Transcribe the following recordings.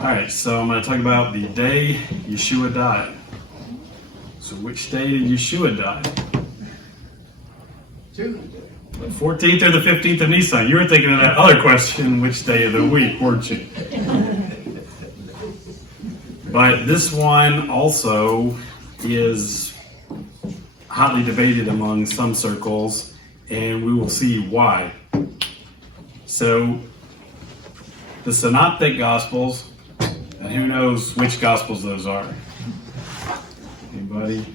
All right, so I'm going to talk about the day Yeshua died. So which day did Yeshua die? Tuesday. The 14th or the 15th of Nisan? You were thinking of that other question, which day of the week, weren't you? But this one also is hotly debated among some circles, and we will see why. So, the Synoptic Gospels, and who knows which Gospels those are? Anybody?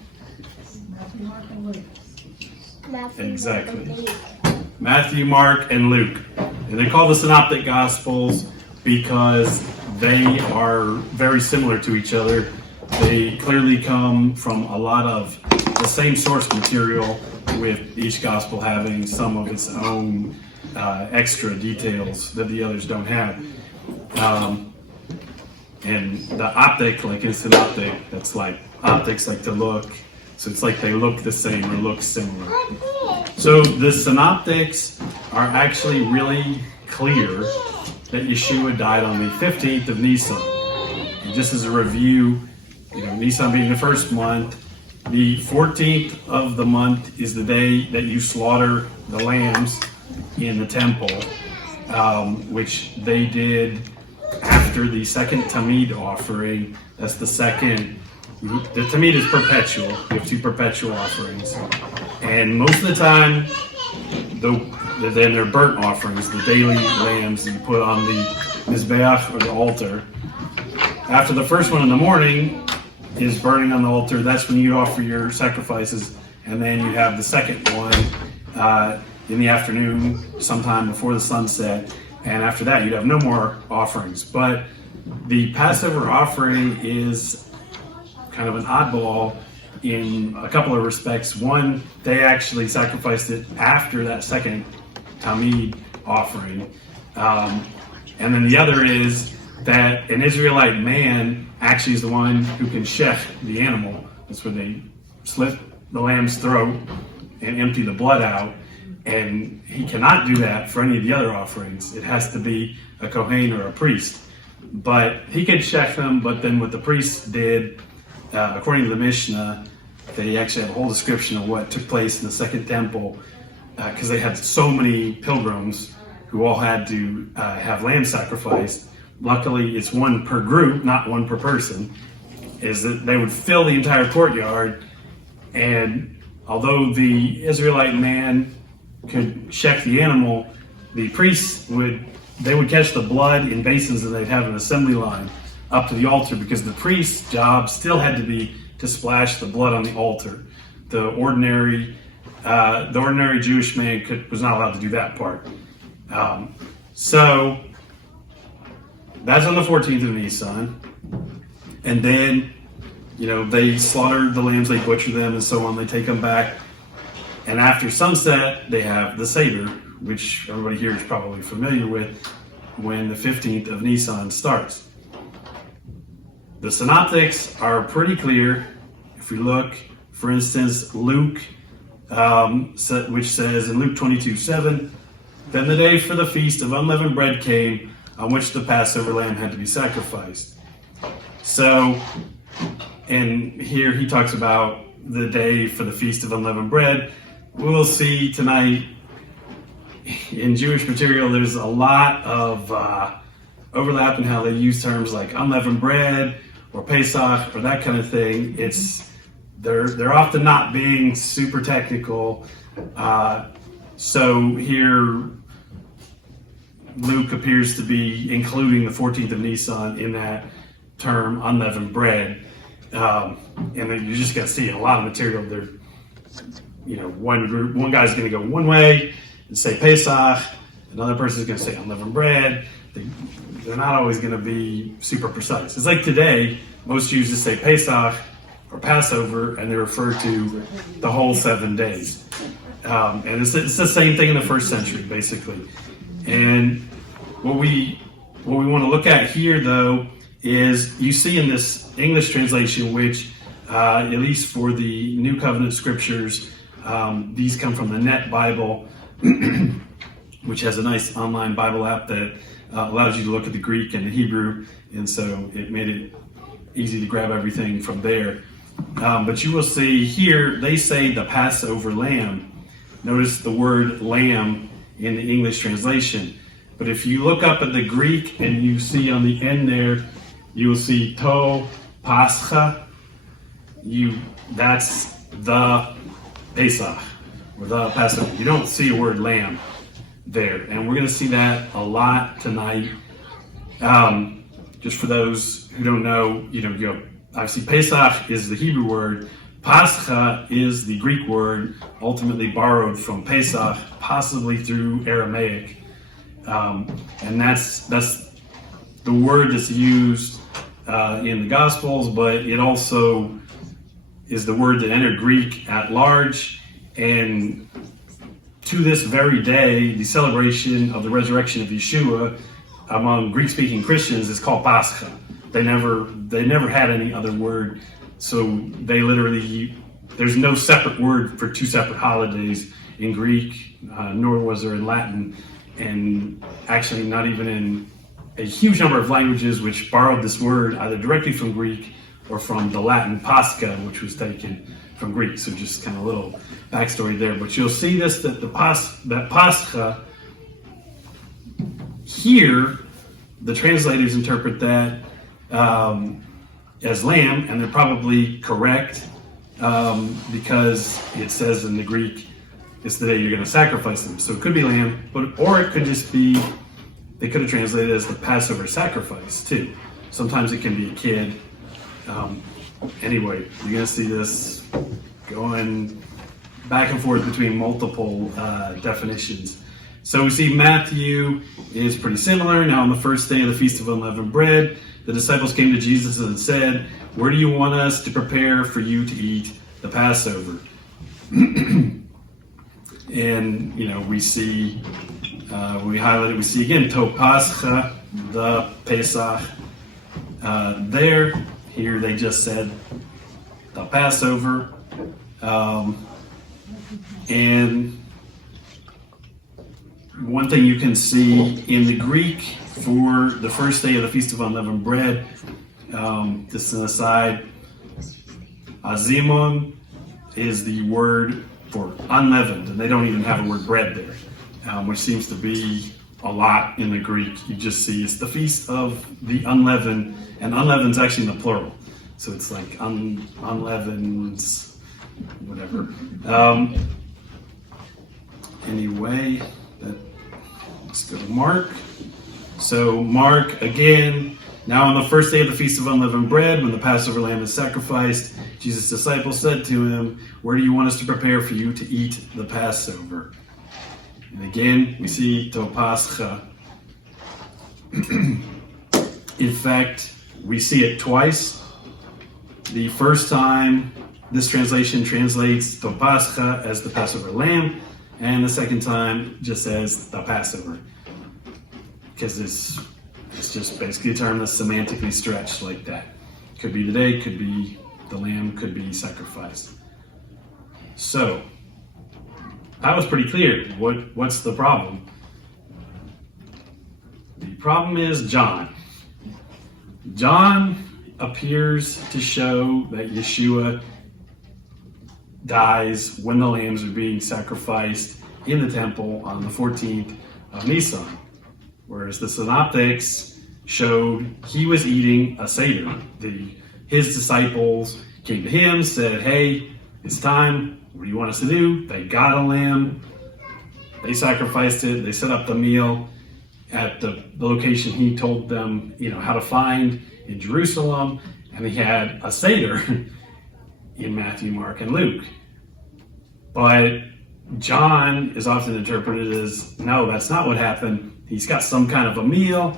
Matthew, Mark, and Luke. Exactly. Matthew, Mark, and Luke. And they're called the Synoptic Gospels because they are very similar to each other. They clearly come from a lot of the same source material, with each gospel having some of its own extra details that the others don't have. And the optic, like in synoptic, that's like optics like to look. So it's like they look the same or look similar. So the synoptics are actually really clear that Yeshua died on the 15th of Nisan. And just as a review, Nisan being the first month, the 14th of the month is the day that you slaughter the lambs in the temple, which they did after the second Tamid offering. That's the second. The Tamid is perpetual. You have two perpetual offerings. And most of the time, then they're burnt offerings, the daily lambs that you put on the Mizbeach or the altar. After the first one in the morning is burning on the altar, that's when you offer your sacrifices. And then you have the second one in the afternoon, sometime before the sunset. And after that, you'd have no more offerings. But the Passover offering is kind of an oddball in a couple of respects. One, they actually sacrificed it after that second Tamid offering. And then the other is that an Israelite man actually is the one who can shech the animal. That's when they slit the lamb's throat and empty the blood out. And he cannot do that for any of the other offerings. It has to be a Kohen or a priest. But he could shech them, but then what the priest did, according to the Mishnah, they actually have a whole description of what took place in the second temple, because they had so many pilgrims who all had to have lamb sacrificed. Luckily, it's one per group, not one per person, is that they would fill the entire courtyard, and although the Israelite man could shech the animal, the priests would catch the blood in basins and they'd have an assembly line up to the altar, because the priest's job still had to be to splash the blood on the altar. The ordinary Jewish man was not allowed to do that part. So that's on the 14th of Nisan. And then, they slaughter the lambs, they butcher them and so on, they take them back. And after sunset, they have the Seder, which everybody here is probably familiar with, when the 15th of Nisan starts. The Synoptics are pretty clear. If we look, for instance, Luke, which says in Luke 22:7, then the day for the feast of unleavened bread came, on which the Passover lamb had to be sacrificed. So, and here he talks about the day for the feast of unleavened bread. We'll see tonight in Jewish material, there's a lot of overlap in how they use terms like unleavened bread or Pesach or that kind of thing. They're often not being super technical. So here, Luke appears to be including the 14th of Nisan in that term, unleavened bread. And then you're just going to see a lot of material there. One guy's going to go one way and say Pesach, another person's going to say unleavened bread. They're not always going to be super precise. It's like today, most Jews just say Pesach or Passover, and they refer to the whole 7 days. And it's the same thing in the first century, basically. And what we want to look at here, though, is you see in this English translation, which at least for the New Covenant scriptures, these come from the Net Bible, which has a nice online Bible app that allows you to look at the Greek and the Hebrew, and so it made it easy to grab everything from there. But you will see here, they say the Passover lamb. Notice the word lamb in the English translation. But if you look up at the Greek and you see on the end there, you will see to pascha. That's the Pesach, or the Passover. You don't see a word lamb there. And we're going to see that a lot tonight. Just for those who don't know, obviously Pesach is the Hebrew word. Pascha is the Greek word, ultimately borrowed from Pesach, possibly through Aramaic. And that's the word that's used in the Gospels, but it also is the word that entered Greek at large. And to this very day, the celebration of the resurrection of Yeshua among Greek-speaking Christians is called Pascha. They never had any other word, so they literally, there's no separate word for two separate holidays in Greek, nor was there in Latin, and actually not even in a huge number of languages which borrowed this word either directly from Greek or from the Latin Pascha, which was taken from Greek. So just kind of a little backstory there. But you'll see this, that that Pascha, here, the translators interpret that as lamb, and they're probably correct because it says in the Greek, it's the day you're going to sacrifice them. So it could be lamb, or it could just be, they could have translated it as the Passover sacrifice too. Sometimes it can be a kid. Anyway, you're going to see this going back and forth between multiple definitions. So we see Matthew is pretty similar. Now on the first day of the Feast of Unleavened Bread, the disciples came to Jesus and said, "Where do you want us to prepare for you to eat the Passover?" And, we see, when we highlight it, we see again, to Pascha, the Pesach. Here they just said the Passover. And one thing you can see in the Greek for the first day of the Feast of Unleavened Bread, just an aside, azimon is the word for unleavened, and they don't even have a word bread there, which seems to be a lot in the Greek. You just see it's the Feast of the Unleavened, and unleavened is actually in the plural. So it's like unleavened, whatever. Anyway, let's go to Mark. So Mark, again, now on the first day of the Feast of Unleavened Bread, when the Passover lamb is sacrificed, Jesus' disciples said to him, "Where do you want us to prepare for you to eat the Passover?" And again, we see to Pascha. In fact, we see it twice. The first time, this translation translates to Pascha as the Passover lamb, and the second time just says the Passover, because it's just basically a term that's semantically stretched like that. Could be the day, could be the lamb, could be sacrificed. So that was pretty clear. What's the problem? The problem is John. John appears to show that Yeshua dies when the lambs are being sacrificed in the temple on the 14th of Nisan, whereas the synoptics showed he was eating a Seder. His disciples came to him, said, "Hey, it's time. What do you want us to do?" They got a lamb. They sacrificed it. They set up the meal at the location he told them, how to find in Jerusalem. And he had a Seder in Matthew, Mark, and Luke. But John is often interpreted as, no, that's not what happened. He's got some kind of a meal,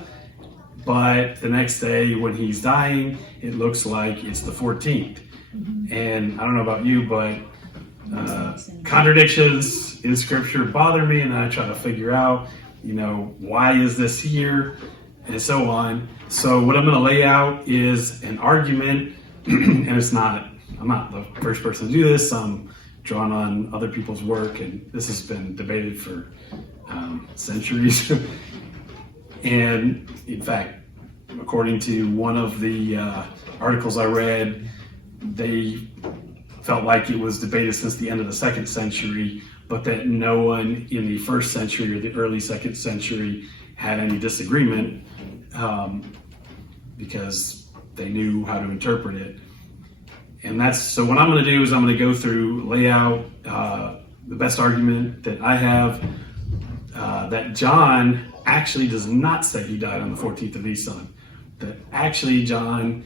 but the next day when he's dying, it looks like it's the 14th. And I don't know about you, but contradictions in scripture bother me, and I try to figure out, why is this here, and so on. So what I'm going to lay out is an argument, and I'm not the first person to do this. I'm drawing on other people's work, and this has been debated for centuries. And in fact, according to one of the articles I read, they felt like it was debated since the end of the 2nd century, but that no one in the 1st century or the early 2nd century had any disagreement because they knew how to interpret it. And so what I'm going to do is I'm going to go through, lay out the best argument that I have, that John actually does not say he died on the 14th of Nisan. That actually John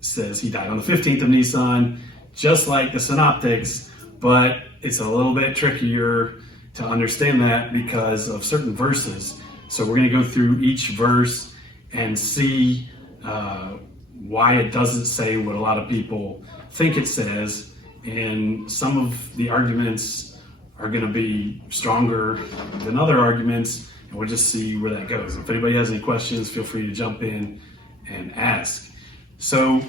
says he died on the 15th of Nisan, just like the synoptics, but it's a little bit trickier to understand that because of certain verses. So we're going to go through each verse and see why it doesn't say what a lot of people think it says, and some of the arguments are going to be stronger than other arguments, and we'll just see where that goes. If anybody has any questions, feel free to jump in and ask. So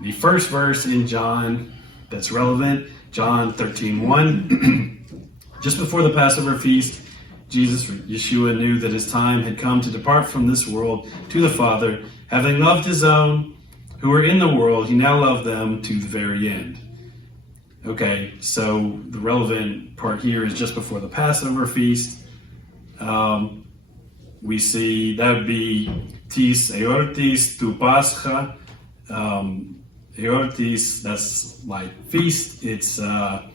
the first verse in John that's relevant, John 13:1. Just before the Passover feast, Yeshua knew that his time had come to depart from this world to the Father. Having loved his own who were in the world, he now loved them to the very end. Okay, so the relevant part here is just before the Passover feast. We see that would be tis eortis tu pascha. Eortis, that's like feast. It's I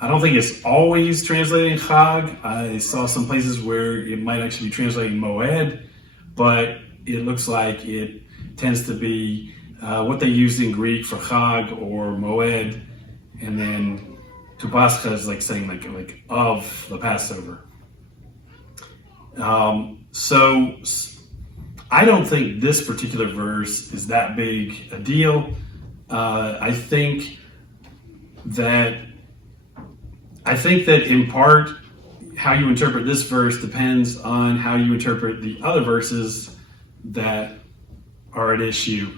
don't think it's always translating Chag. I saw some places where it might actually be translating Moed, but it looks like it tends to be what they used in Greek for Chag or Moed, and then tu pascha is like saying like of the Passover. So I don't think this particular verse is that big a deal. I think that in part how you interpret this verse depends on how you interpret the other verses that are at issue.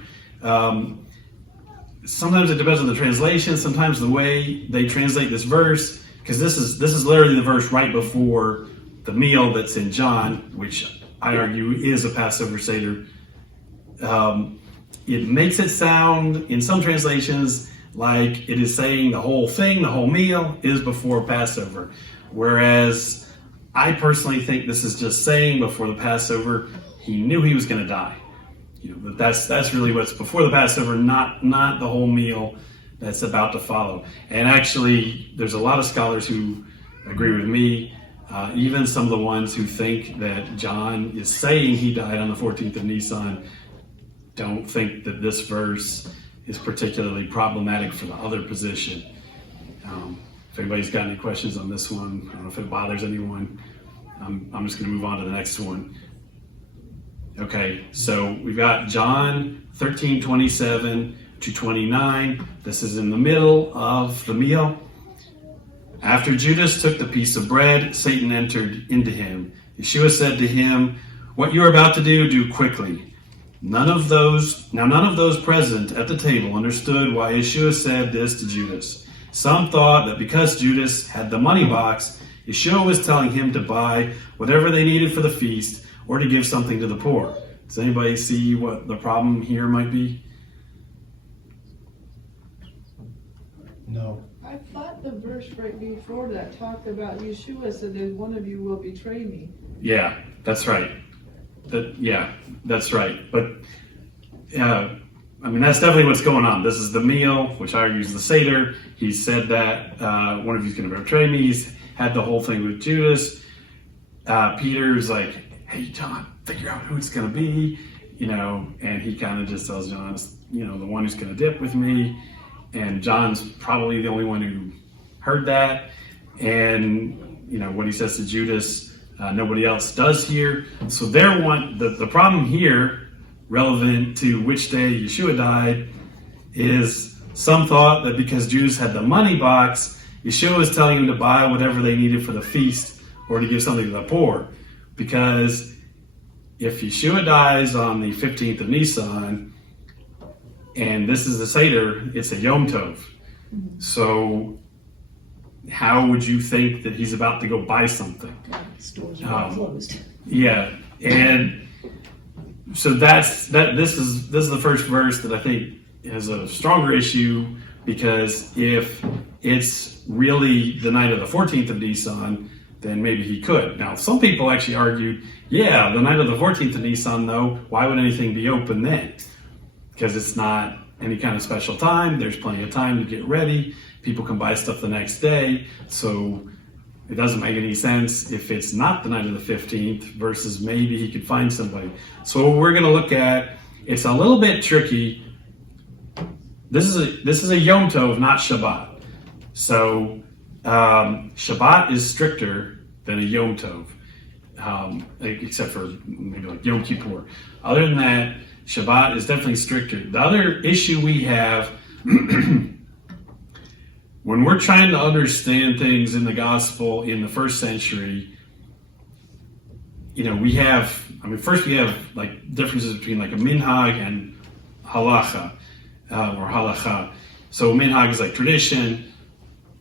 Sometimes it depends on the translation, sometimes the way they translate this verse, because this is literally the verse right before the meal that's in John, which I argue is a Passover Seder. It makes it sound, in some translations, like it is saying the whole thing, the whole meal, is before Passover. Whereas I personally think this is just saying before the Passover, he knew he was going to die. But that's really what's before the Passover, not the whole meal that's about to follow. And actually, there's a lot of scholars who agree with me. Even some of the ones who think that John is saying he died on the 14th of Nisan don't think that this verse is particularly problematic for the other position. If anybody's got any questions on this one, I don't know if it bothers anyone. I'm just going to move on to the next one. Okay, so we've got John 13:27 to 29. This is in the middle of the meal. After Judas took the piece of bread, Satan entered into him. Yeshua said to him, "What you are about to do quickly." None of those present at the table understood why Yeshua said this to Judas. Some thought that because Judas had the money box, Yeshua was telling him to buy whatever they needed for the feast or to give something to the poor. Does anybody see what the problem here might be? No. I thought the verse right before that talked about Yeshua said that one of you will betray me. Yeah, that's right. That's right. But that's definitely what's going on. This is the meal, which I argue is the Seder. He said that one of you is going to betray me. He's had the whole thing with Judas. Peter's like, "Hey, John, figure out who it's going to be," and he kind of just tells John, the one who's going to dip with me. And John's probably the only one who heard that. And, what he says to Judas, nobody else does here. So the problem here, relevant to which day Yeshua died, is some thought that because Judas had the money box, Yeshua was telling him to buy whatever they needed for the feast or to give something to the poor. Because if Yeshua dies on the 15th of Nisan, and this is the Seder, it's a Yom Tov. So how would you think that he's about to go buy something? Stores are closed. Yeah, And so this is the first verse that I think has a stronger issue, because if it's really the night of the 14th of Nisan, then maybe he could. Now, some people actually argued, yeah, the night of the 14th of Nisan, though, why would anything be open then? Because it's not any kind of special time. There's plenty of time to get ready. People can buy stuff the next day. So it doesn't make any sense if it's not the night of the 15th versus maybe he could find somebody. So what we're going to look at, it's a little bit tricky. This is a Yom Tov, not Shabbat. So Shabbat is stricter than a Yom Tov, except for maybe like Yom Kippur. Other than that, Shabbat is definitely stricter. The other issue we have when we're trying to understand things in the gospel in the first century, first we have like differences between like a minhag and halacha, or halacha. So minhag is like tradition.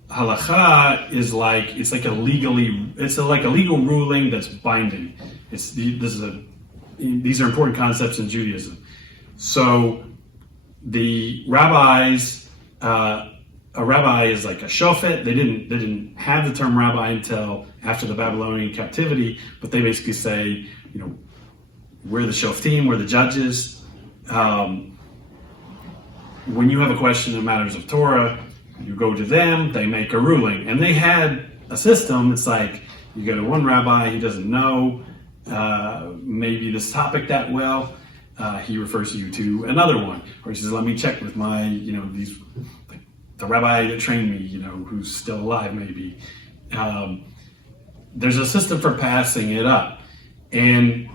Halacha is like a legal ruling that's binding. These are important concepts in Judaism. So the rabbis, a rabbi is like a shofet. They didn't have the term rabbi until after the Babylonian captivity, but they basically say, we're the shoftim, we're the judges. When you have a question in matters of Torah, you go to them, they make a ruling. And they had a system. It's like you go to one rabbi, he doesn't know maybe this topic that well. He refers you to another one, or he says, let me check with my, the rabbi that trained me, who's still alive maybe. There's a system for passing it up. And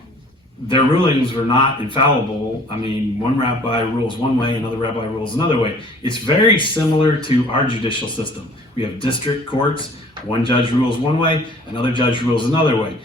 their rulings were not infallible. I mean, one rabbi rules one way, another rabbi rules another way. It's very similar to our judicial system. We have district courts. One judge rules one way, another judge rules another way.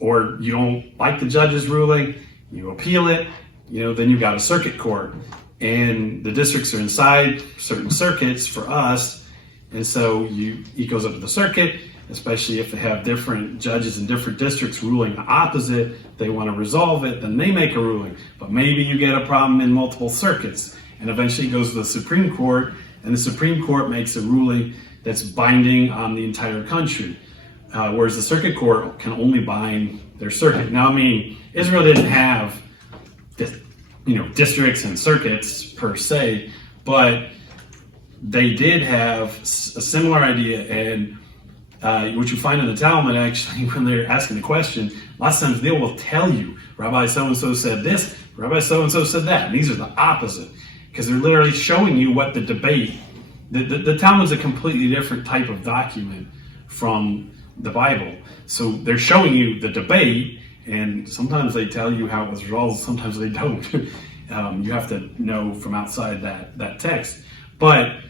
Or you don't like the judge's ruling, you appeal it, then you've got a circuit court. And the districts are inside certain circuits for us. And so it goes up to the circuit, especially if they have different judges in different districts ruling the opposite, they want to resolve it, then they make a ruling. But maybe you get a problem in multiple circuits, and eventually it goes to the Supreme Court, and the Supreme Court makes a ruling that's binding on the entire country, whereas the circuit court can only bind their circuit. Now, Israel didn't have districts and circuits per se, but they did have a similar idea, and what you find in the Talmud, actually, when they're asking the question, lots of times they will tell you, Rabbi so-and-so said this, Rabbi so-and-so said that, and these are the opposite, because they're literally showing you what the debate, the Talmud's a completely different type of document from the Bible. So they're showing you the debate, and sometimes they tell you how it was resolved, sometimes they don't. You have to know from outside that text. But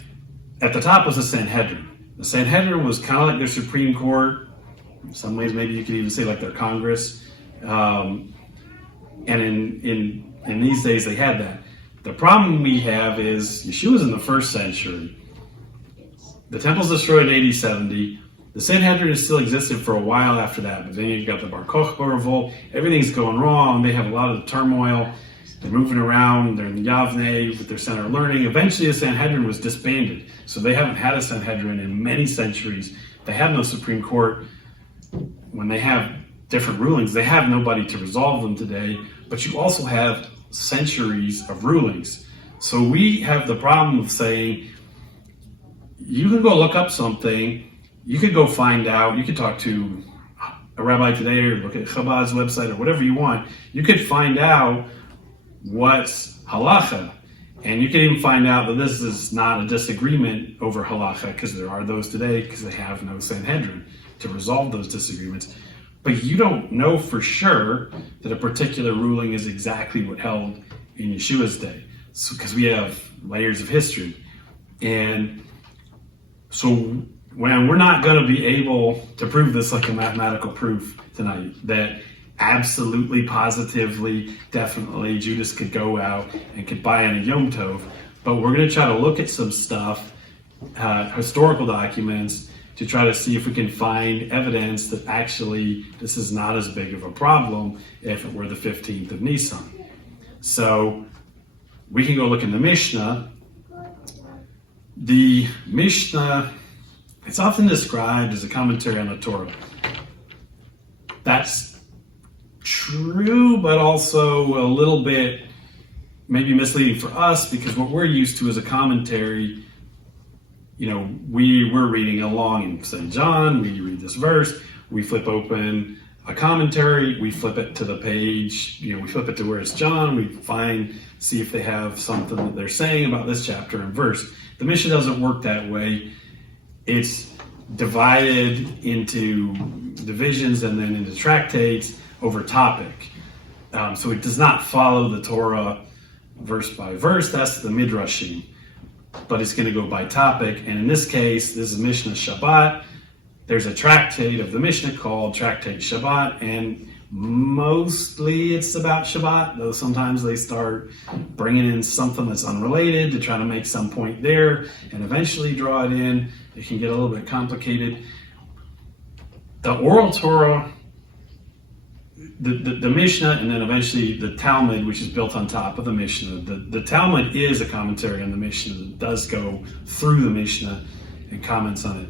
at the top was the Sanhedrin. The Sanhedrin was kind of like their Supreme Court. In some ways, maybe you could even say like their Congress. And in these days, they had that. The problem we have is Yeshua's in the first century. The temple's destroyed in AD 70. The Sanhedrin has still existed for a while after that. But then you've got the Bar Kokhba revolt. Everything's going wrong. They have a lot of turmoil. They're moving around. They're in Yavne with their center of learning. Eventually, the Sanhedrin was disbanded. So they haven't had a Sanhedrin in many centuries. They have no Supreme Court. When they have different rulings, they have nobody to resolve them today. But you also have centuries of rulings. So we have the problem of saying, you can go look up something. You could go find out. You could talk to a rabbi today or look at Chabad's website or whatever you want. You could find out what's halacha. And you can even find out that this is not a disagreement over halacha, because there are those today, because they have no Sanhedrin to resolve those disagreements. But you don't know for sure that a particular ruling is exactly what held in Yeshua's day, because we have layers of history. And so when we're not going to be able to prove this like a mathematical proof tonight, that absolutely, positively, definitely, Judas could go out and could buy on a Yom Tov. But we're going to try to look at some stuff, historical documents, to try to see if we can find evidence that actually this is not as big of a problem if it were the 15th of Nisan. So we can go look in the Mishnah. The Mishnah, it's often described as a commentary on the Torah. That's true, but also a little bit maybe misleading for us, because what we're used to is a commentary. You know, we're reading along in St. John, we read this verse, we flip open a commentary, we flip it to the page, we flip it to where it's John, we see if they have something that they're saying about this chapter and verse. The Mishnah doesn't work that way. It's divided into divisions and then into tractates over topic. So it does not follow the Torah verse by verse. That's the Midrashim. But it's going to go by topic. And in this case, this is Mishnah Shabbat. There's a tractate of the Mishnah called Tractate Shabbat, and mostly it's about Shabbat, though sometimes they start bringing in something that's unrelated to try to make some point there and eventually draw it in. It can get a little bit complicated. The oral Torah, the Mishnah, and then eventually the Talmud, which is built on top of the Mishnah. The Talmud is a commentary on the Mishnah that does go through the Mishnah and comments on it.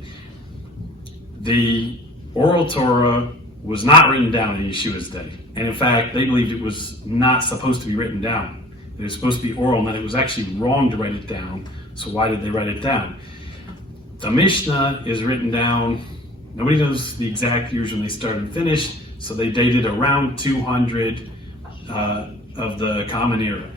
The oral Torah was not written down in Yeshua's day. And in fact, they believed it was not supposed to be written down. It was supposed to be oral, and that it was actually wrong to write it down. So why did they write it down? The Mishnah is written down. Nobody knows the exact years when they started and finished. So they dated around 200 of the Common Era.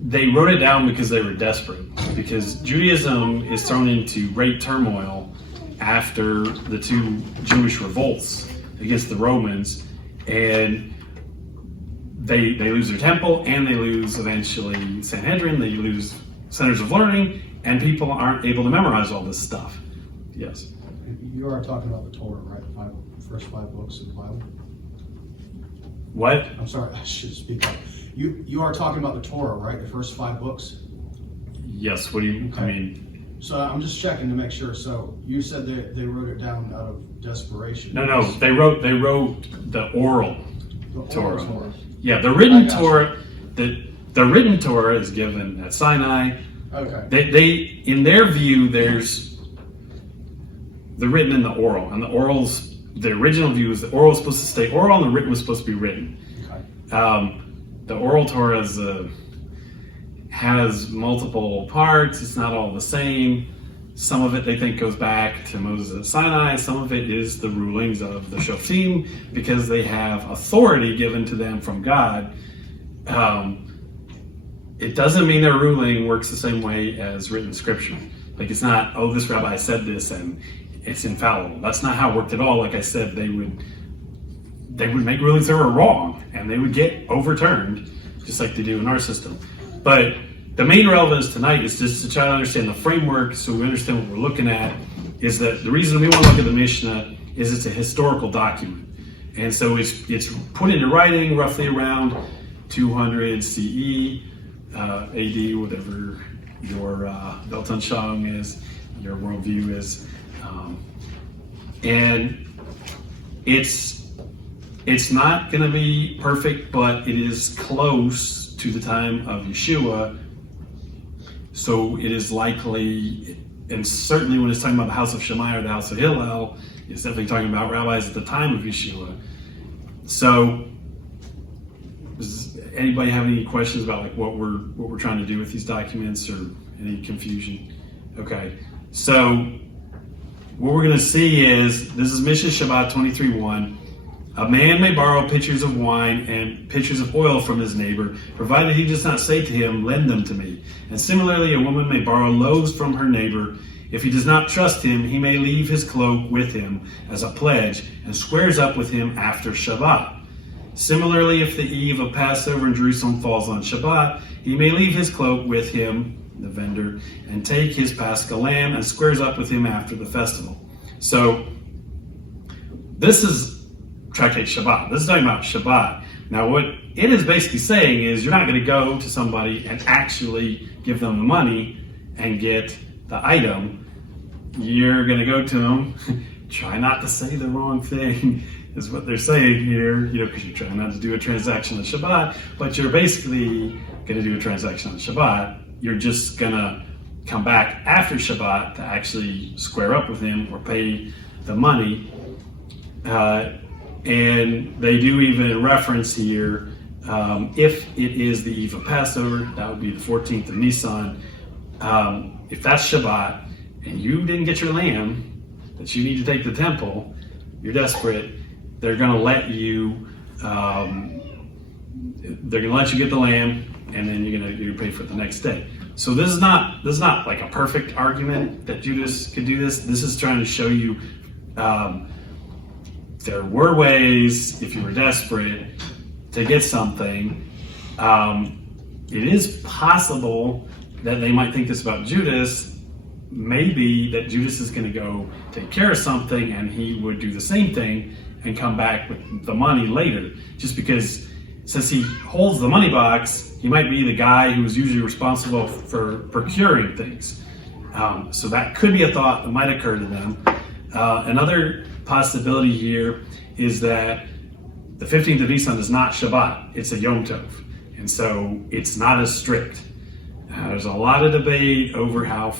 They wrote it down because they were desperate, because Judaism is thrown into great turmoil after the two Jewish revolts against the Romans, and they lose their temple, and they lose eventually Sanhedrin, they lose centers of learning, and people aren't able to memorize all this stuff. Yes? You are talking about the Torah, right? The first five books of the Bible? What? I'm sorry, I should speak up. You are talking about the Torah, right? The first five books? Yes, what do you, Okay. I mean? So I'm just checking to make sure. So you said they wrote it down out of desperation. No, they wrote the oral The Torah. oral Torah. Yeah, the written I got Torah, the written Torah is given at Sinai. Okay. They in their view, there's the written and the oral, and the original view is the oral is supposed to stay oral and the written was supposed to be written. Okay. The oral Torah has multiple parts. It's not all the same. Some of it they think goes back to Moses at Sinai. Some of it is the rulings of the Shoftim, because they have authority given to them from God. It doesn't mean their ruling works the same way as written scripture. Like, it's not, oh, this rabbi said this and it's infallible. That's not how it worked at all. Like I said, they would make rulings that were wrong and they would get overturned, just like they do in our system. But the main relevance tonight is just to try to understand the framework, so we understand what we're looking at. Is that the reason we want to look at the Mishnah is it's a historical document, and so it's put into writing roughly around 200 CE, AD, whatever your Belton Shang is, your worldview is, and it's not going to be perfect, but it is close to the time of Yeshua. So it is likely, and certainly when it's talking about the house of Shammai or the house of Hillel, it's definitely talking about rabbis at the time of Yeshua. So, does anybody have any questions about like what we're trying to do with these documents, or any confusion? Okay, so what we're going to see is, this is Mishnah Shabbat 23:1. A man may borrow pitchers of wine and pitchers of oil from his neighbor, provided he does not say to him, lend them to me. And similarly, a woman may borrow loaves from her neighbor. If he does not trust him, he may leave his cloak with him as a pledge and squares up with him after Shabbat. Similarly, if the eve of Passover in Jerusalem falls on Shabbat, he may leave his cloak with him, the vendor, and take his Paschal lamb and squares up with him after the festival. So, this is Tractate Shabbat. This is talking about Shabbat. Now, what it is basically saying is, you're not going to go to somebody and actually give them the money and get the item, you're going to go to them, try not to say the wrong thing, is what they're saying here, because you're trying not to do a transaction on Shabbat, but you're basically going to do a transaction on Shabbat. You're just going to come back after Shabbat to actually square up with him or pay the money. And they do even reference here, if it is the eve of Passover, that would be the 14th of Nisan. If that's Shabbat and you didn't get your lamb that you need to take to the temple, you're desperate. They're going to let you. They're going to let you get the lamb, and then you're going to pay for it the next day. So this is not like a perfect argument that Judas could do this. This is trying to show you there were ways, if you were desperate, to get something. It is possible that they might think this about Judas. Maybe that Judas is going to go take care of something and he would do the same thing and come back with the money later. Just because since he holds the money box, he might be the guy who's usually responsible for procuring things. So that could be a thought that might occur to them. Another possibility here is that the 15th of Nisan is not Shabbat, it's a Yom Tov. And so it's not as strict. There's a lot of debate over how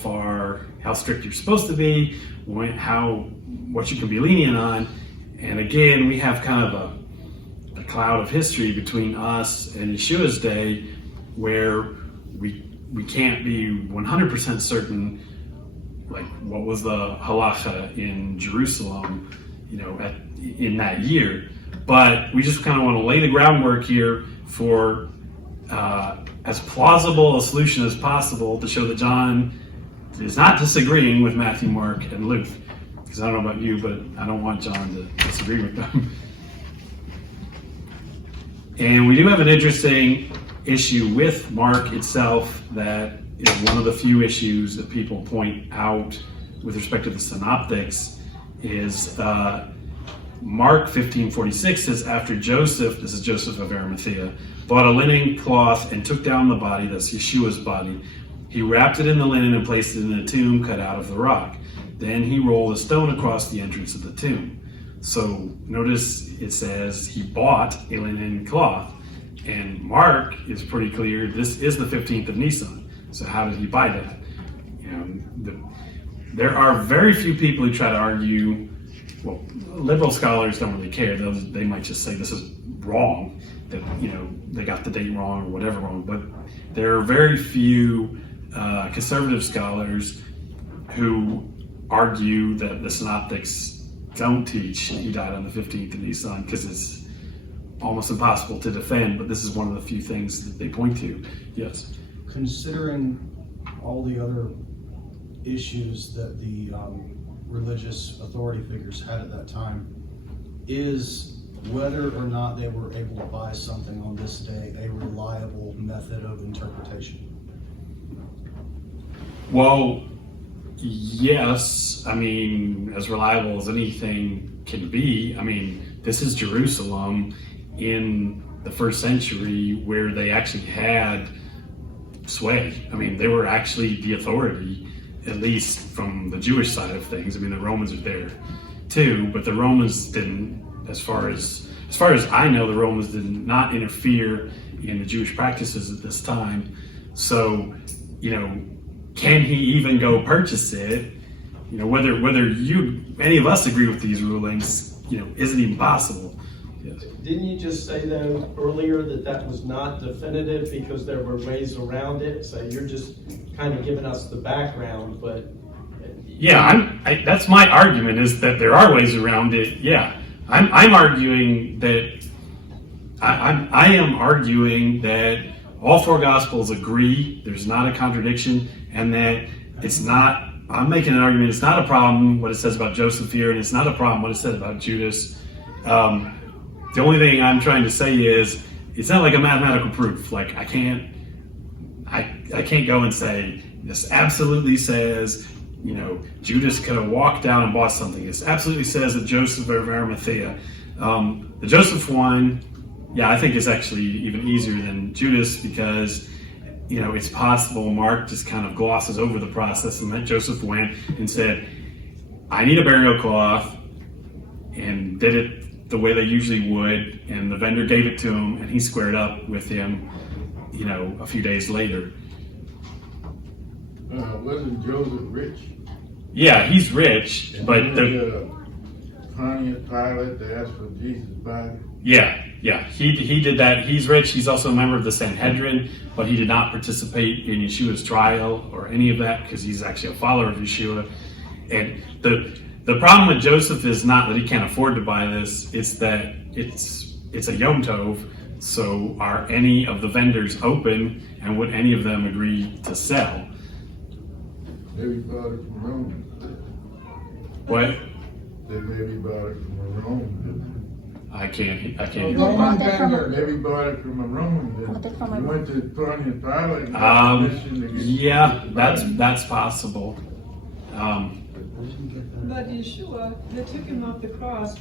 strict you're supposed to be, what you can be lenient on. And again, we have kind of a cloud of history between us and Yeshua's day where we can't be 100% certain, like what was the halacha in Jerusalem, in that year. But we just kind of want to lay the groundwork here for as plausible a solution as possible to show that John is not disagreeing with Matthew, Mark, and Luke. Because I don't know about you, but I don't want John to disagree with them. And we do have an interesting issue with Mark itself that is one of the few issues that people point out with respect to the synoptics is Mark 15:46 says, after Joseph, this is Joseph of Arimathea, bought a linen cloth and took down the body, that's Yeshua's body. He wrapped it in the linen and placed it in a tomb cut out of the rock. Then he rolled a stone across the entrance of the tomb. So notice it says he bought a linen cloth. And Mark is pretty clear, this is the 15th of Nisan. So how did he buy that? There are very few people who try to argue, well, liberal scholars don't really care. They might just say this is wrong, that they got the date wrong or whatever wrong. But there are very few conservative scholars who argue that the synoptics don't teach he died on the 15th of Nisan because it's almost impossible to defend, but this is one of the few things that they point to. Yes. Considering all the other issues that the religious authority figures had at that time, is whether or not they were able to buy something on this day a reliable method of interpretation? Well, yes. I mean, as reliable as anything can be. I mean, this is Jerusalem in the first century where they actually had sway. I mean, they were actually the authority, at least from the Jewish side of things. I mean, the Romans are there too, but the Romans didn't, as far as I know, the Romans did not interfere in the Jewish practices at this time. So, can he even go purchase it? Whether any of us agree with these rulings, isn't even possible. Yes. Didn't you just say though earlier that was not definitive because there were ways around it? So you're just kind of giving us the background, but yeah, that's my argument, is that there are ways around it. Yeah, I'm arguing that I am arguing that all four Gospels agree. There's not a contradiction, and that it's not. I'm making an argument. It's not a problem what it says about Joseph here, and it's not a problem what it says about Judas. The only thing I'm trying to say is it's not like a mathematical proof. Like I can't go and say this absolutely says, Judas could have walked down and bought something. This absolutely says that Joseph of Arimathea. The Joseph one, yeah, I think is actually even easier than Judas because it's possible Mark just kind of glosses over the process, and that Joseph went and said, I need a burial cloth, and did it the way they usually would, and the vendor gave it to him, and he squared up with him, a few days later. Wasn't Joseph rich? Yeah, he's rich, And but Pontius Pilate to ask for Jesus' body. yeah, he did that. He's rich. He's also a member of the Sanhedrin, but he did not participate in Yeshua's trial or any of that because he's actually a follower of Yeshua. And the problem with Joseph is not that he can't afford to buy this; it's that it's a Yom Tov. So are any of the vendors open, and would any of them agree to sell? Maybe bought it from Rome. What? They maybe bought it from a Roman. I can't. Bought it from a- Maybe bought it from a Roman. Bought it from a- He went to Pontius Pilate and got permission to get Yeah, Jesus' body. that's possible. But Yeshua, they took him off the cross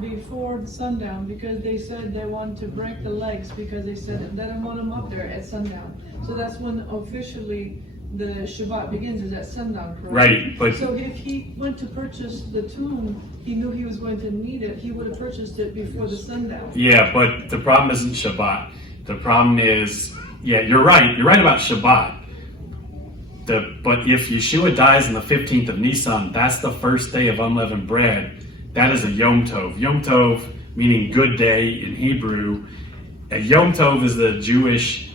before sundown because they said they wanted to break the legs because they said they didn't want him up there at sundown. So that's when officially the Shabbat begins, is at sundown, correct? Right, but So if he went to purchase the tomb, he knew he was going to need it, he would have purchased it before the sundown. yeah, but the problem isn't Shabbat. The problem is, you're right. You're right about Shabbat. But if Yeshua dies on the 15th of Nisan, that's the first day of unleavened bread. That is a Yom Tov. Yom Tov meaning good day in Hebrew. A Yom Tov is the Jewish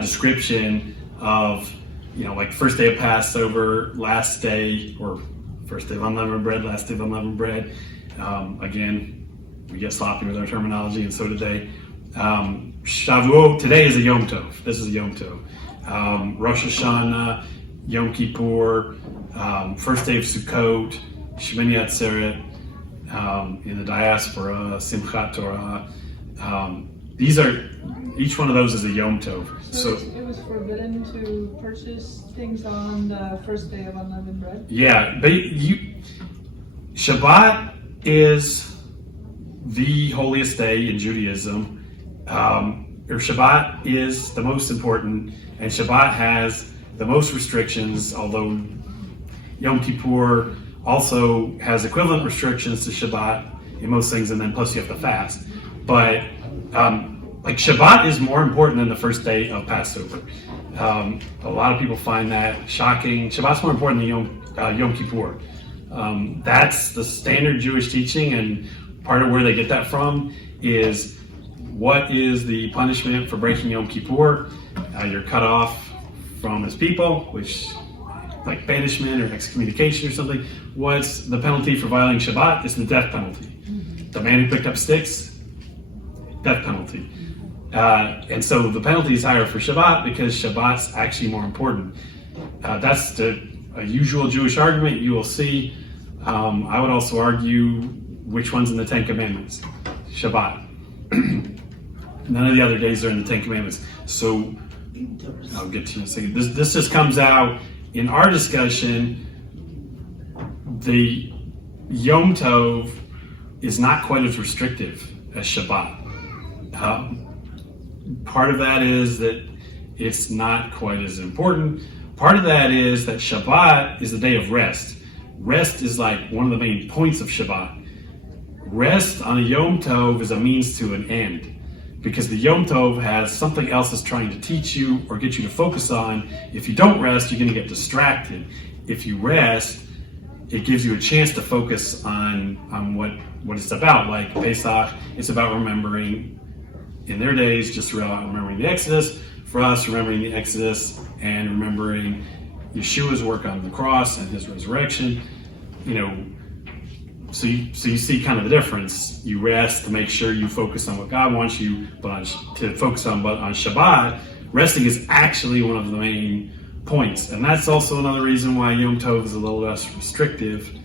description of, like first day of Passover, last day, or first day of unleavened bread, last day of unleavened bread. Again, we get sloppy with our terminology, and so did they. Shavuot, today is a Yom Tov. This is a Yom Tov. Rosh Hashanah, Yom Kippur, first day of Sukkot, Shemini Atzeret, in the diaspora, Simchat Torah. Each one of those is a Yom Tov. So it was forbidden to purchase things on the first day of unleavened bread? Yeah, Shabbat is the holiest day in Judaism. Or Shabbat is the most important, and Shabbat has the most restrictions, although Yom Kippur also has equivalent restrictions to Shabbat in most things, and then plus you have to fast. But Shabbat is more important than the first day of Passover. A lot of people find that shocking. Shabbat's more important than Yom Kippur. That's the standard Jewish teaching, and part of where they get that from is what is the punishment for breaking Yom Kippur? You're cut off from his people, which like banishment or excommunication or something. What's the penalty for violating Shabbat? It's the death penalty. The man who picked up sticks, death penalty. And so the penalty is higher for Shabbat because Shabbat's actually more important. That's a usual Jewish argument. You will see. I would also argue which one's in the Ten Commandments. Shabbat. None of the other days are in the Ten Commandments. So I'll get to you in a second. This just comes out in our discussion. The Yom Tov is not quite as restrictive as Shabbat. Part of that is that it's not quite as important. Part of that is that Shabbat is the day of rest. Rest is like one of the main points of Shabbat. Rest on a Yom Tov is a means to an end, because the Yom Tov has something else it's trying to teach you or get you to focus on. If you don't rest, you're going to get distracted. If you rest, it gives you a chance to focus on what it's about. Like Pesach, it's about remembering in their days, just about remembering the Exodus. For us, remembering the Exodus and remembering Yeshua's work on the cross and his resurrection. So you see kind of the difference. You rest to make sure you focus on what God wants you to focus on. But on Shabbat, resting is actually one of the main points. And that's also another reason why Yom Tov is a little less restrictive.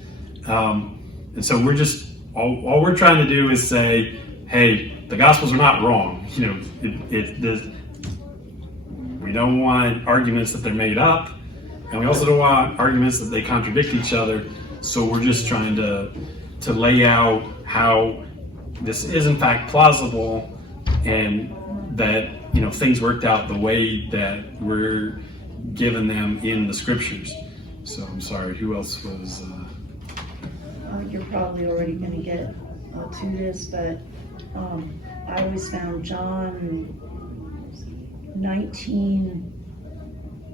And so we're just, all we're trying to do is say, hey, the Gospels are not wrong. We don't want arguments that they're made up. And we also don't want arguments that they contradict each other. So we're just trying to lay out how this is in fact plausible, and that things worked out the way that we're given them in the scriptures. So I'm sorry, who else was? You're probably already going to get to this, but I always found John 19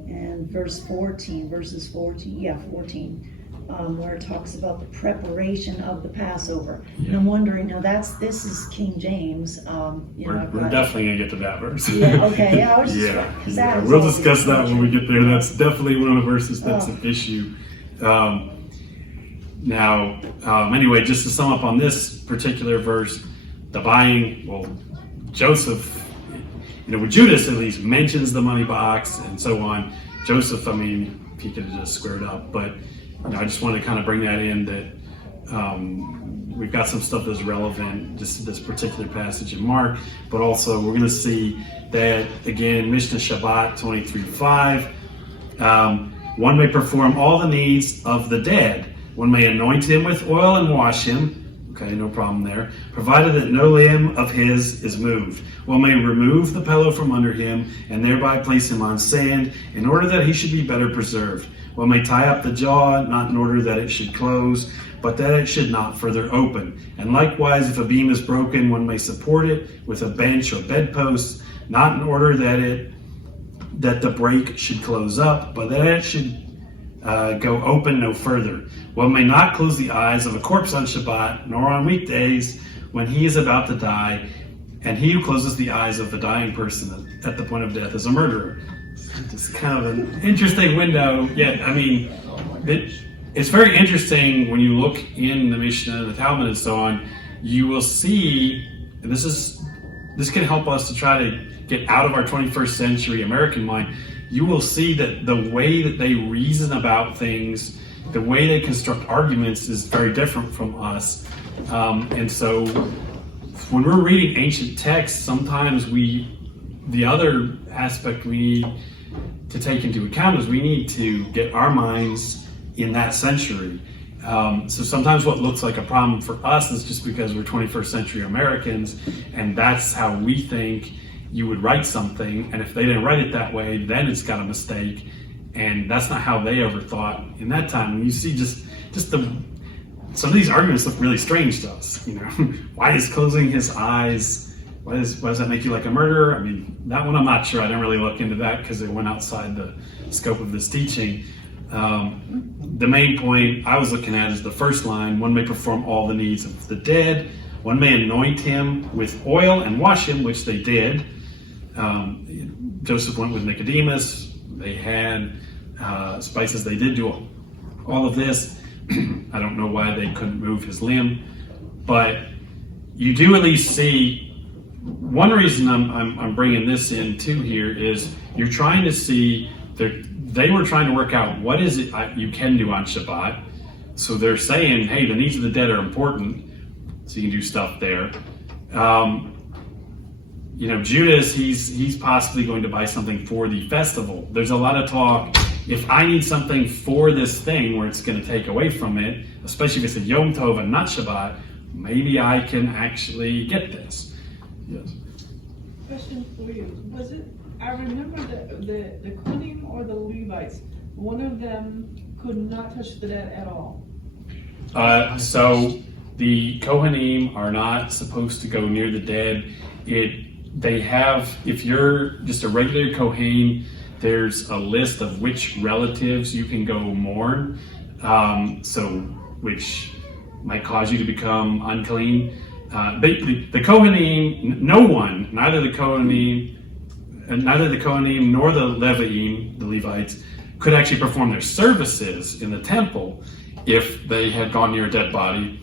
and verses 14, where it talks about the preparation of the Passover. Yeah. And I'm wondering, this is King James. We're definitely gonna get to that verse. Yeah, okay, I was just, 'cause that is We'll always discuss that when we get there. Oh. That's definitely one of the verses that's an issue. Anyway, just to sum up on this particular verse, the buying, Joseph, with Judas at least mentions the money box and so on. Joseph, he could have just squared up, but I just want to kind of bring that in that we've got some stuff that's relevant just to this particular passage in Mark, but also we're going to see that again, Mishnah Shabbat 23:5. One may perform all the needs of the dead. One may anoint him with oil and wash him. Okay, no problem there. Provided that no limb of his is moved. One may remove the pillow from under him and thereby place him on sand in order that he should be better preserved. One may tie up the jaw, not in order that it should close, but that it should not further open. And likewise, if a beam is broken, one may support it with a bench or bedpost, not in order that the break should close up, but that it should go open no further. One may not close the eyes of a corpse on Shabbat, nor on weekdays when he is about to die, and he who closes the eyes of the dying person at the point of death is a murderer. It's kind of an interesting window. It's very interesting when you look in the Mishnah, the Talmud, and so on. You will see, and this can help us to try to get out of our 21st century American mind. You will see that the way that they reason about things, the way they construct arguments is very different from us. And so when we're reading ancient texts, sometimes the other aspect we need to take into account is we need to get our minds in that century. So sometimes what looks like a problem for us is just because we're 21st century Americans, and that's how we think you would write something, and if they didn't write it that way, then it's got a mistake, and that's not how they ever thought in that time. And you see some of these arguments look really strange to us. Why is closing his eyes, why does that make you like a murderer? That one I'm not sure. I didn't really look into that because it went outside the scope of this teaching. The main point I was looking at is the first line: one may perform all the needs of the dead. One may anoint him with oil and wash him, which they did. Joseph went with Nicodemus. They had spices. They did do all of this. I don't know why they couldn't move his limb, but you do at least see one reason I'm bringing this in too here is you're trying to see they were trying to work out what is it you can do on Shabbat. So they're saying, hey, the needs of the dead are important, so you can do stuff there. Judas, he's possibly going to buy something for the festival. There's a lot of talk, if I need something for this thing where it's going to take away from it, especially if it's a Yom Tov and not Shabbat, maybe I can actually get this. Yes. Question for you. Was it, I remember the Kohanim or the Levites, one of them could not touch the dead at all. So the Kohanim are not supposed to go near the dead. They have, if you're just a regular Kohen, there's a list of which relatives you can go mourn, which might cause you to become unclean. The Kohanim, no one, neither the Kohanim nor the Leviim, the Levites, could actually perform their services in the temple if they had gone near a dead body,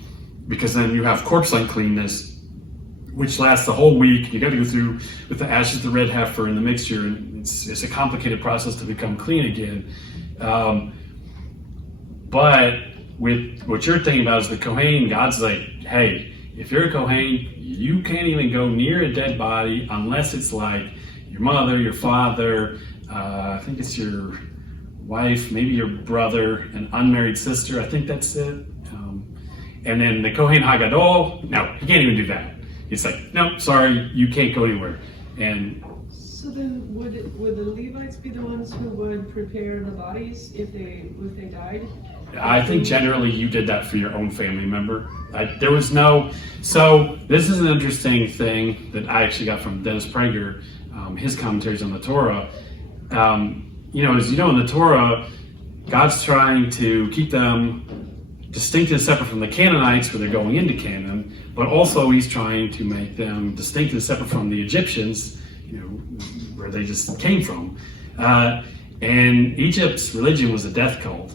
because then you have corpse uncleanness, which lasts the whole week. You got to go through with the ashes, the red heifer, and the mixture, and it's a complicated process to become clean again. But with what you're thinking about is the Kohen, God's like, hey, if you're a Kohen, you can't even go near a dead body unless it's like your mother, your father, I think it's your wife, maybe your brother, an unmarried sister. I think that's it. And then the Kohen Hagadol, no, he can't even do that. It's like, no, sorry, you can't go anywhere. And So then, would the Levites be the ones who would prepare the bodies if they died? I think generally you did that for your own family member. There was no. So this is an interesting thing that I actually got from Dennis Prager, his commentaries on the Torah. As you know, in the Torah, God's trying to keep them distinct and separate from the Canaanites, where they're going into Canaan, but also He's trying to make them distinct and separate from the Egyptians, where they just came from. And Egypt's religion was a death cult.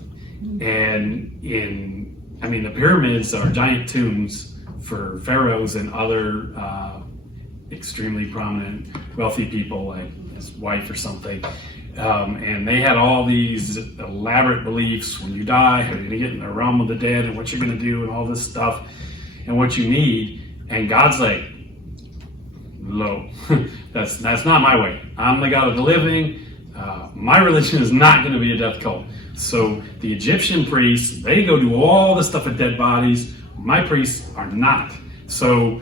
And the pyramids are giant tombs for pharaohs and other extremely prominent, wealthy people, like his wife or something. And they had all these elaborate beliefs: when you die, how you're going to get in the realm of the dead, and what you're going to do, and all this stuff, and what you need. And God's like, "Low, that's not my way. I'm the God of the living. My religion is not going to be a death cult." So the Egyptian priests, they go do all this stuff with dead bodies. My priests are not. So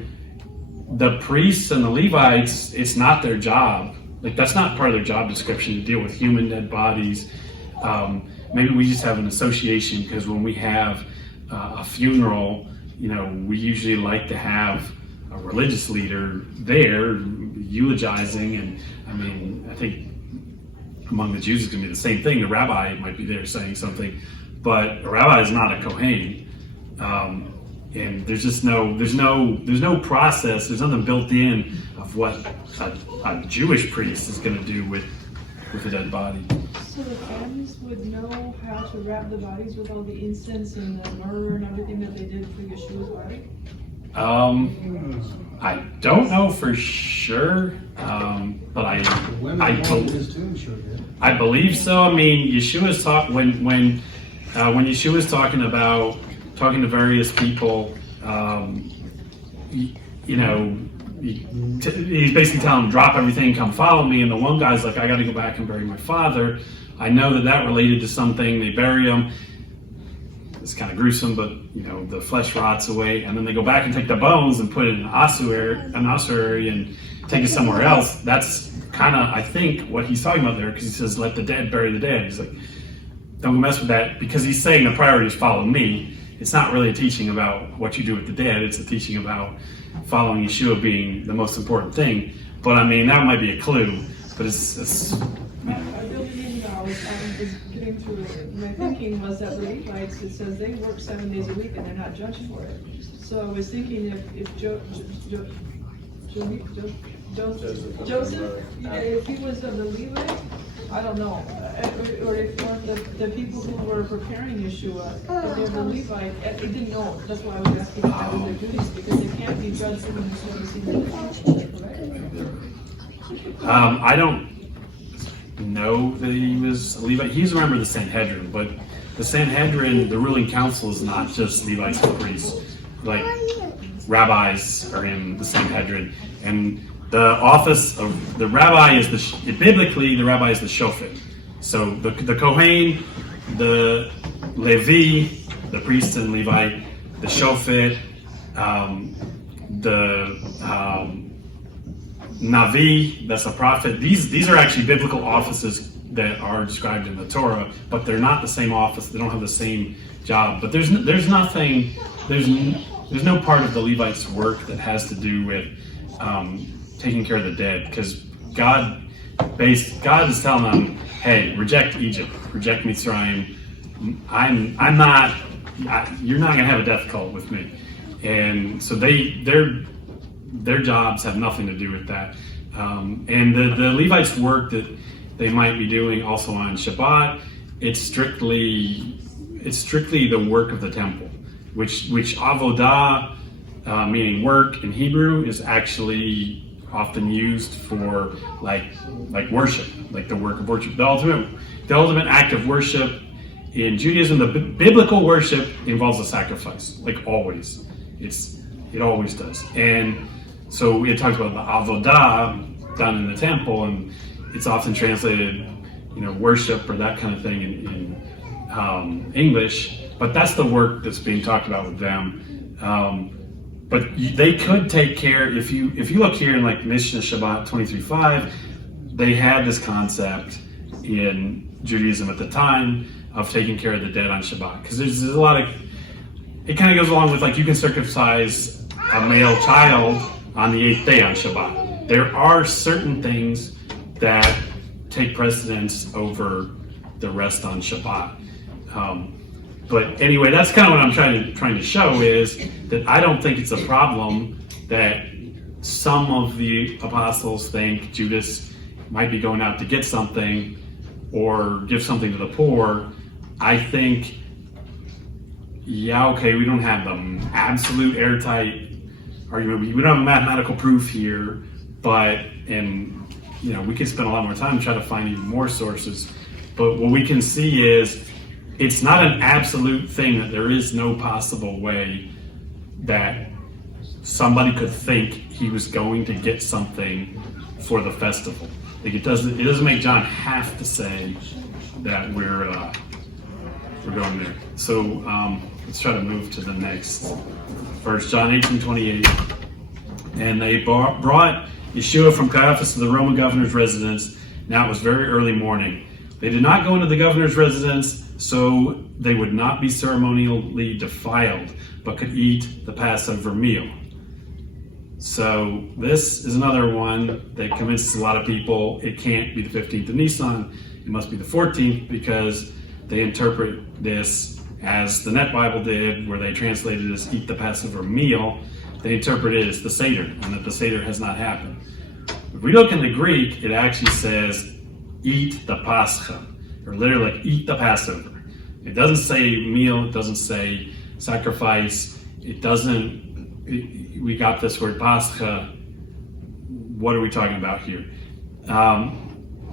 the priests and the Levites, it's not their job. Like, that's not part of their job description to deal with human dead bodies. Maybe we just have an association because when we have a funeral, we usually like to have a religious leader there eulogizing. And I think among the Jews it's going to be the same thing. The rabbi might be there saying something, but a rabbi is not a Kohen. And there's no process. There's nothing built in of what a Jewish priest is going to do with a dead body. So the families would know how to wrap the bodies with all the incense and the myrrh and everything that they did for Yeshua's body? I don't know for sure, but I believe so. Yeshua's when Yeshua's talking to various people, he's basically telling them, drop everything, come follow me. And the one guy's like, I got to go back and bury my father. I know that related to something. They bury him. It's kind of gruesome, but the flesh rots away, and then they go back and take the bones and put it in an ossuary and take it somewhere else. That's kind of, I think, what he's talking about there, because he says, let the dead bury the dead. He's like, don't mess with that, because he's saying the priority is follow me. It's not really a teaching about what you do with the dead. It's a teaching about following Yeshua being the most important thing. But that might be a clue, but it's I really didn't know. I was getting through it. My thinking was that the Levites, it says they work 7 days a week and they're not judged for it. So I was thinking if Joseph, if he was of the Levites, I don't know, or if one of the people who were preparing Yeshua, if they're the Levite, they didn't know. That's why I was asking if that was their duties, because they can't be judged when they've never seen the correct? I don't know that he was a Levite. He's a member of the Sanhedrin, but the Sanhedrin, the ruling council, is not just Levites and priests. Like, rabbis are in the Sanhedrin, and the office of the rabbi is biblically the rabbi is the shofet. So the Kohen, the Levi, the priest and Levite, the shofet, the Navi, that's a prophet. These are actually biblical offices that are described in the Torah, but they're not the same office. They don't have the same job. But there's no part of the Levites' work that has to do with taking care of the dead, because God is telling them, hey, reject Egypt, reject Mitzrayim. You're not gonna have a death cult with me. And so their jobs have nothing to do with that. And the Levites' work that they might be doing also on Shabbat, it's strictly the work of the temple, which avodah, meaning work in Hebrew, is actually often used for like worship, like the work of worship. The ultimate act of worship in Judaism, the biblical worship involves a sacrifice, like always. It always does. And so it talks about the avodah done in the temple, and it's often translated, worship or that kind of thing in English. But that's the work that's being talked about with them. But they could take care, if you look here in like Mishnah Shabbat 23:5, they had this concept in Judaism at the time of taking care of the dead on Shabbat. Because there's a lot of, it kind of goes along with like you can circumcise a male child on the 8th day on Shabbat. There are certain things that take precedence over the rest on Shabbat. But anyway, that's kind of what I'm trying to show is that I don't think it's a problem that some of the apostles think Judas might be going out to get something or give something to the poor. I think, yeah, okay, we don't have the absolute airtight argument. We don't have mathematical proof here, but, and you know, we could spend a lot more time trying to find even more sources. But what we can see is it's not an absolute thing that there is no possible way that somebody could think he was going to get something for the festival. Like it doesn't make John have to say that we're going there. So let's try to move to the next verse, John 18:28. And they brought Yeshua from Caiaphas to the Roman governor's residence. Now it was very early morning. They did not go into the governor's residence so they would not be ceremonially defiled, but could eat the Passover meal. So this is another one that convinces a lot of people it can't be the 15th of Nisan, it must be the 14th, because they interpret this as the Net Bible did, where they translated it as eat the Passover meal. They interpret it as the Seder, and that the Seder has not happened. If we look in the Greek, it actually says eat the Pascha, or literally like eat the Passover. It doesn't say meal, it doesn't say sacrifice, it doesn't, we got this word Pascha. What are we talking about here?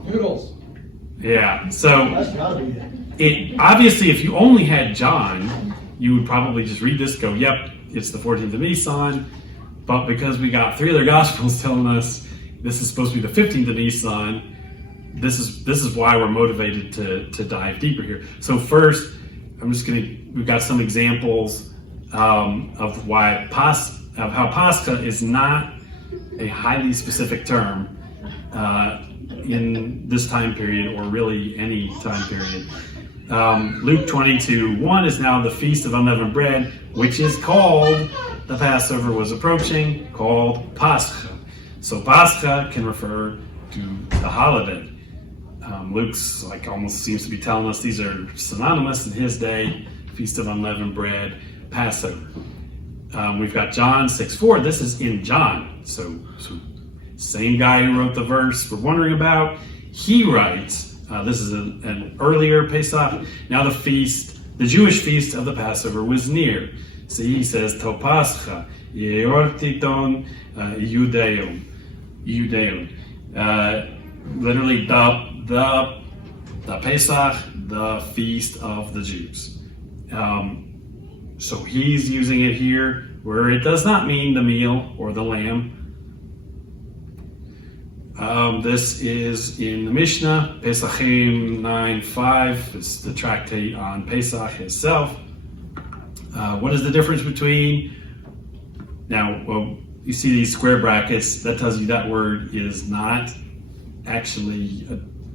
Noodles. Yeah, so That's gotta be it. obviously if you only had John, you would probably just read this, go, yep, it's the 14th of Nisan. But because we got 3 other Gospels telling us this is supposed to be the 15th of Nisan, this is why we're motivated to dive deeper here. So first, we've got some examples of how Pascha is not a highly specific term in this time period, or really any time period. Luke 22:1 is now the Feast of Unleavened Bread, which is called, the Passover was approaching, called Pascha. So Pascha can refer to the holiday. Luke's like almost seems to be telling us these are synonymous in his day, Feast of Unleavened Bread, Passover. We've got John 6:4. This is in John. So same guy who wrote the verse we're wondering about. He writes, this is an earlier Pesach. Now the Jewish feast of the Passover was near. So he says, To Pascha, Yeortiton Judeum. Literally the Pesach, the feast of the Jews. So he's using it here where it does not mean the meal or the lamb. This is in the Mishnah, Pesachim 9:5. It's the tractate on Pesach itself. What is the difference between, now, you see these square brackets, that tells you that word is not actually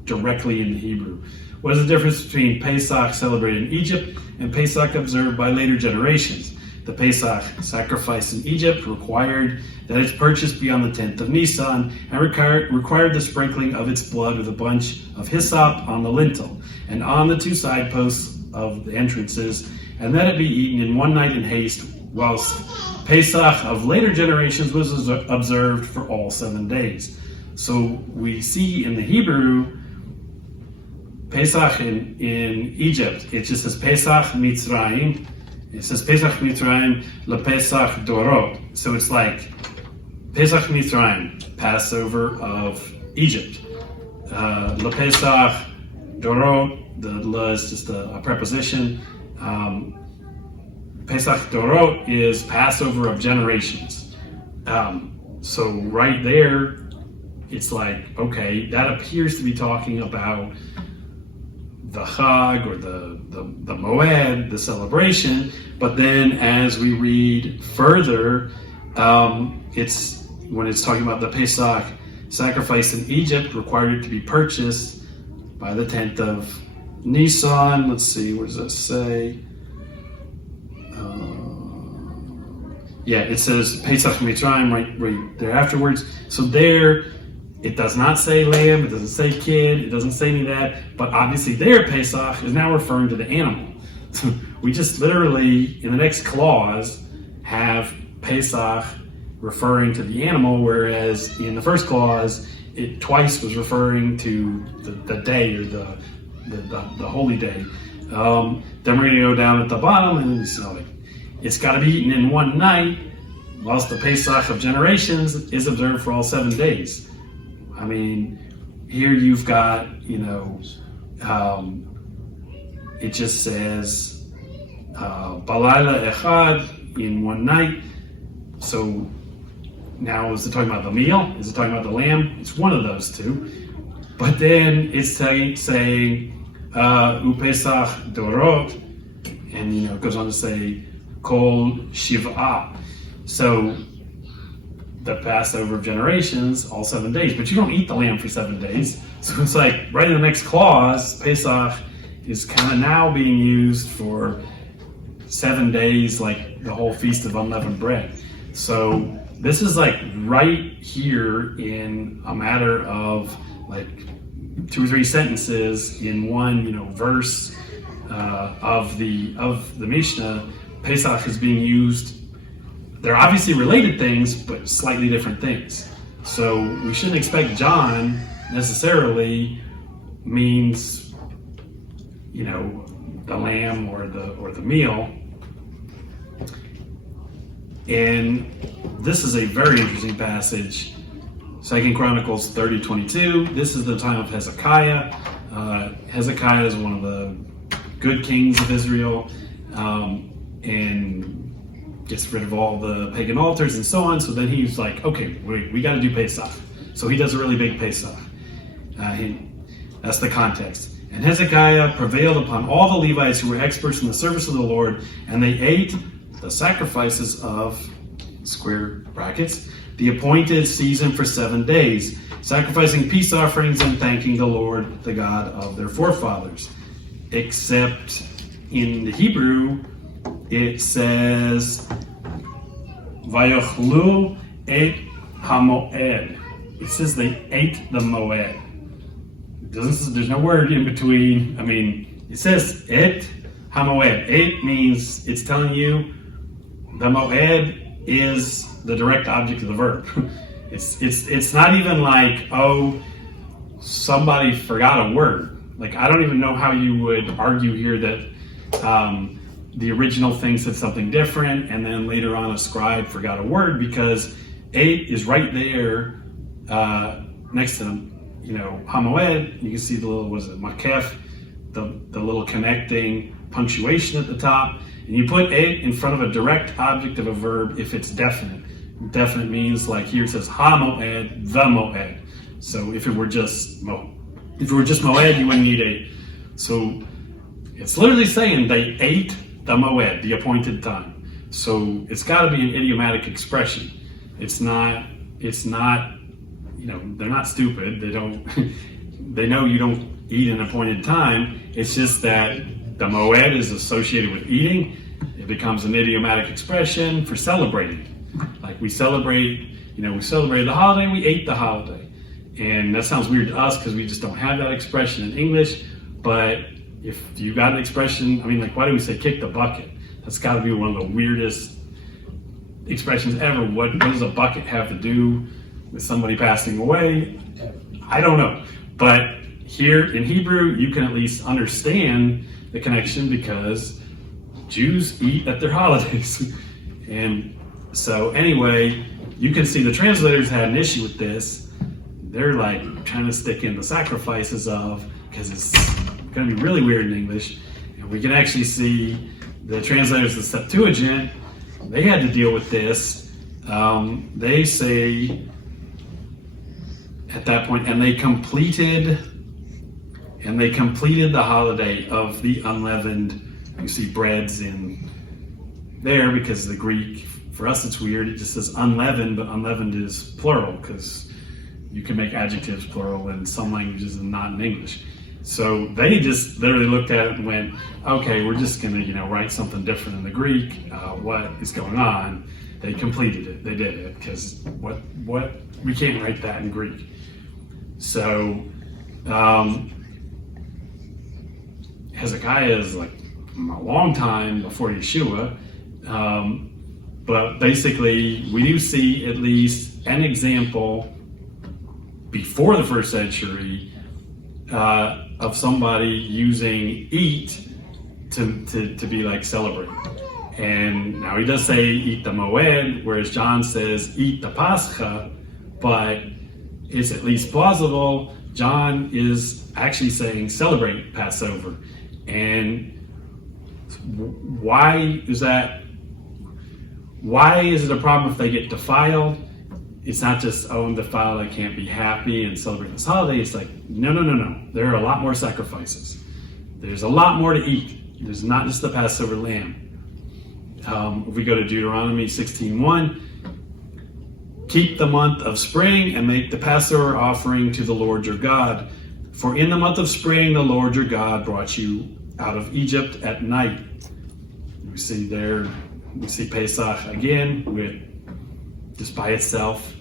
directly in the Hebrew. What is the difference between Pesach celebrated in Egypt and Pesach observed by later generations? The Pesach sacrifice in Egypt required that its purchase be on the 10th of Nisan and required the sprinkling of its blood with a bunch of hyssop on the lintel and on the 2 side posts of the entrances, and that it be eaten in one night in haste, whilst Pesach of later generations was observed for all 7 days. So we see in the Hebrew, Pesach in Egypt, it just says Pesach Mitzrayim. It says Pesach Mitzrayim LePesach Dorot. So it's like Pesach Mitzrayim, Passover of Egypt. LePesach Dorot, the La is just a preposition. Pesach Dorot is Passover of generations. So right there, it's like, okay, that appears to be talking about the Chag or the Moed, the celebration. But then as we read further, it's when it's talking about the Pesach sacrifice in Egypt required it to be purchased by the 10th of Nisan. Let's see, what does that say? Yeah, it says Pesach Mitzrayim right there afterwards. So there, it does not say lamb, it doesn't say kid, it doesn't say any of that, but obviously there Pesach is now referring to the animal. We just literally, in the next clause, have Pesach referring to the animal, whereas in the first clause, it twice was referring to the day or the holy day. Then we're going to go down at the bottom, and so it's got to be eaten in one night, whilst the Pesach of generations is observed for all 7 days. I mean, here you've got, it just says Balayla Echad, in one night. So now is it talking about the meal? Is it talking about the lamb? It's one of those two. But then it's saying Upesach Dorot, and it goes on to say Kol Shiv'ah. So the Passover of generations, all 7 days, but you don't eat the lamb for 7 days. So it's like right in the next clause, Pesach is kind of now being used for 7 days, like the whole Feast of Unleavened Bread. So this is like right here in a matter of like 2 or 3 sentences in one, verse of the Mishnah. Pesach is being used. They're obviously related things, but slightly different things. So we shouldn't expect John necessarily means, the lamb or the meal. And this is a very interesting passage. 2 Chronicles 30:22. This is the time of Hezekiah. Hezekiah is one of the good kings of Israel, and gets rid of all the pagan altars and so on. So then he's like, okay, we got to do Pesach. So he does a really big Pesach. That's the context. And Hezekiah prevailed upon all the Levites who were experts in the service of the Lord, and they ate the sacrifices of, square brackets, the appointed season for 7 days, sacrificing peace offerings and thanking the Lord, the God of their forefathers. Except in the Hebrew, it says, Vayochlu et hamoed. It says they ate the moed. There's no word in between. I mean, it says et hamoed. Et means it's telling you the moed is the direct object of the verb. It's not even like, oh, somebody forgot a word. Like, I don't even know how you would argue here that the original thing said something different, and then later on a scribe forgot a word, because eight is right there next to them. Hamoed, you can see the little, makef, the little connecting punctuation at the top, and you put eight in front of a direct object of a verb if it's definite. Definite means, like here it says hamoed, the moed. So if it were just moed, you wouldn't need eight. So it's literally saying they ate the moed, the appointed time. So it's got to be an idiomatic expression. It's not. They're not stupid. They know you don't eat an appointed time. It's just that the moed is associated with eating. It becomes an idiomatic expression for celebrating. Like we celebrated the holiday, we ate the holiday. And that sounds weird to us because we just don't have that expression in English. But if you got an expression, why do we say kick the bucket? That's got to be one of the weirdest expressions ever. What does a bucket have to do with somebody passing away? I don't know. But here in Hebrew, you can at least understand the connection because Jews eat at their holidays. And so anyway, you can see the translators had an issue with this. They're like trying to stick in the sacrifices of, because it's going to be really weird in English. And we can actually see the translators of the Septuagint, they had to deal with this. They say at that point, and they completed the holiday of the unleavened. You see breads in there because the Greek, for us it's weird, it just says unleavened, but unleavened is plural because You can make adjectives plural in some languages and not in English. So they just literally looked at it and went, okay, we're just going to, write something different in the Greek. What is going on? They completed it. They did it because what we can't write that in Greek. So Hezekiah is like a long time before Yeshua, but basically we do see at least an example before the first century of somebody using eat to be like celebrate. And now he does say eat the moed, whereas John says eat the Pascha, but it's at least plausible John is actually saying celebrate Passover. And why is that? Why is it a problem if they get defiled? It's not just, I'm defiled, I can't be happy and celebrate this holiday. It's like, no. There are a lot more sacrifices. There's a lot more to eat. There's not just the Passover lamb. If we go to Deuteronomy 16:1, keep the month of spring and make the Passover offering to the Lord your God. For in the month of spring, the Lord your God brought you out of Egypt at night. We see Pesach again with just by itself.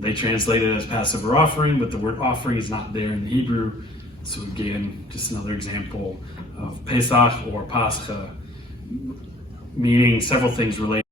They translate it as Passover offering, but the word offering is not there in the Hebrew. So again, just another example of Pesach or Pascha, meaning several things related